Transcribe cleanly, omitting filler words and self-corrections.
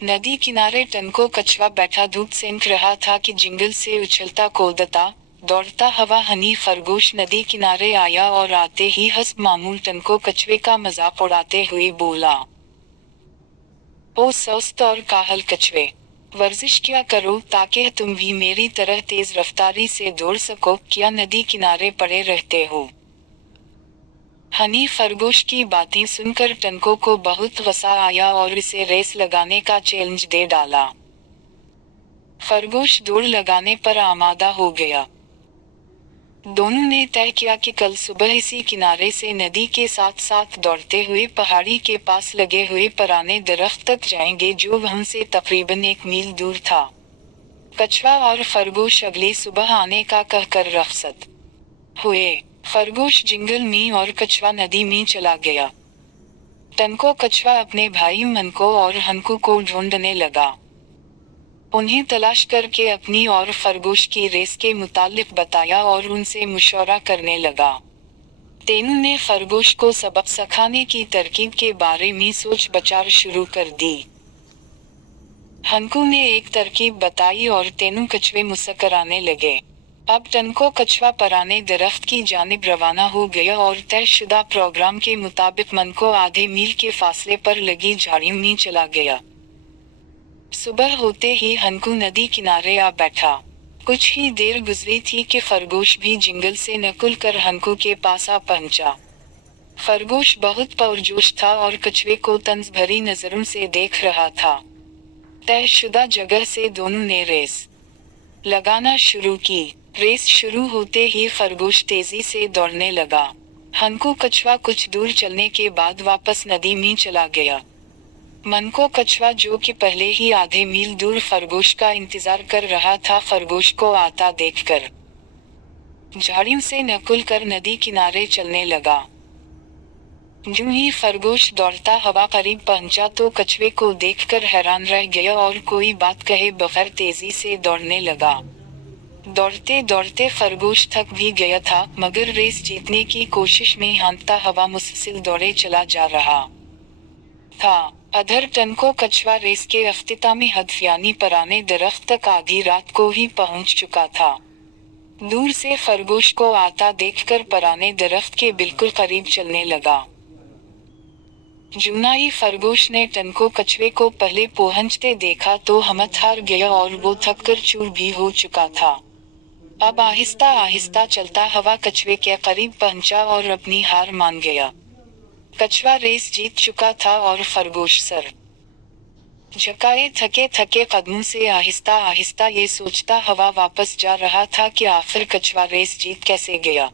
नदी किनारे टनको कछुआ बैठा धूप सेंक रहा था कि जंगल से उछलता कूदता दौड़ता हवा हनी खरगोश नदी किनारे आया और आते ही हंस मामूल टनको कछुए का मजाक उड़ाते हुए बोला, ओ सुस्त और काहल कछुए, वर्जिश क्या करो ताकि तुम भी मेरी तरह तेज रफ्तारी से दौड़ सको, क्या नदी किनारे पड़े रहते हो। हनी खरगोश की बातें सुनकर टनको को बहुत गुस्सा आया और इसे रेस लगाने का चैलेंज दे डाला। खरगोश दौड़ लगाने पर आमादा हो गया। दोनों ने तय किया कि कल सुबह इसी किनारे से नदी के साथ साथ दौड़ते हुए पहाड़ी के पास लगे हुए पुराने दरख्त तक जाएंगे जो वहां से तकरीबन 1 मील दूर था। कछुआ और खरगोश अगली सुबह आने का कहकर रुखसत हुए। खरगोश जंगल में और कछुआ नदी में चला गया। टनको कछुआ अपने भाई मनको और हनको को ढूंढने लगा। उन्हें तलाश करके अपनी और खरगोश की रेस के मुतालिक बताया और उनसे मशवरा करने लगा। तेनू ने खरगोश को सबक सिखाने की तरकीब के बारे में सोच विचार शुरू कर दी। हनको ने एक तरकीब बताई और तेनू कछुए मुस्कुराने लगे। अब टनको कछुआ पुराने दरख्त की जानिब रवाना हो गया और तयशुदा प्रोग्राम के मुताबिक मन को आधे मील के फासले पर लगी झाड़ियों में चला गया। सुबह होते ही हनको नदी किनारे आ बैठा। कुछ ही देर गुजरी थी कि खरगोश भी जंगल से निकल कर हनको के पास आ पहुंचा। खरगोश बहुत पुरजोश था और कछुए को तंज भरी नजरों से देख रहा था। तयशुदा जगह से दोनों ने रेस लगाना शुरू की। रेस शुरू होते ही खरगोश तेजी से दौड़ने लगा। हनको कछुआ कुछ दूर चलने के बाद वापस नदी में चला गया। मन को कछुआ जो कि पहले ही आधे मील दूर खरगोश का इंतजार कर रहा था, खरगोश को आता देखकर झाड़ियों से निकल कर नदी किनारे चलने लगा। यूं ही खरगोश दौड़ता हुआ करीब पहुंचा तो कछुए को देखकर हैरान रह गया और कोई बात कहे बगैर तेजी से दौड़ने लगा। दौड़ते दौड़ते खरगोश थक भी गया था, मगर रेस जीतने की कोशिश में हाँफता हुआ मुसलसल दौड़े चला जा रहा था। अधर टनको कछुआ रेस के अख्तितामी हदफ यानी पुराने दरख्त तक आधी रात को ही पहुंच चुका था। दूर से खरगोश को आता देखकर पुराने दरख्त के बिल्कुल करीब चलने लगा। जुनाई खरगोश ने टनको कछुए को पहले पहुंचते देखा तो हिम्मत हार गया और वो थककर चूर भी हो चुका था। अब आहिस्ता आहिस्ता चलता हुआ कछुए के करीब पहुंचा और अपनी हार मान गया। कछुआ रेस जीत चुका था और खरगोश सर झुकाए थके थके कदमों से आहिस्ता आहिस्ता ये सोचता हुआ वापस जा रहा था कि आखिर कछुआ रेस जीत कैसे गया।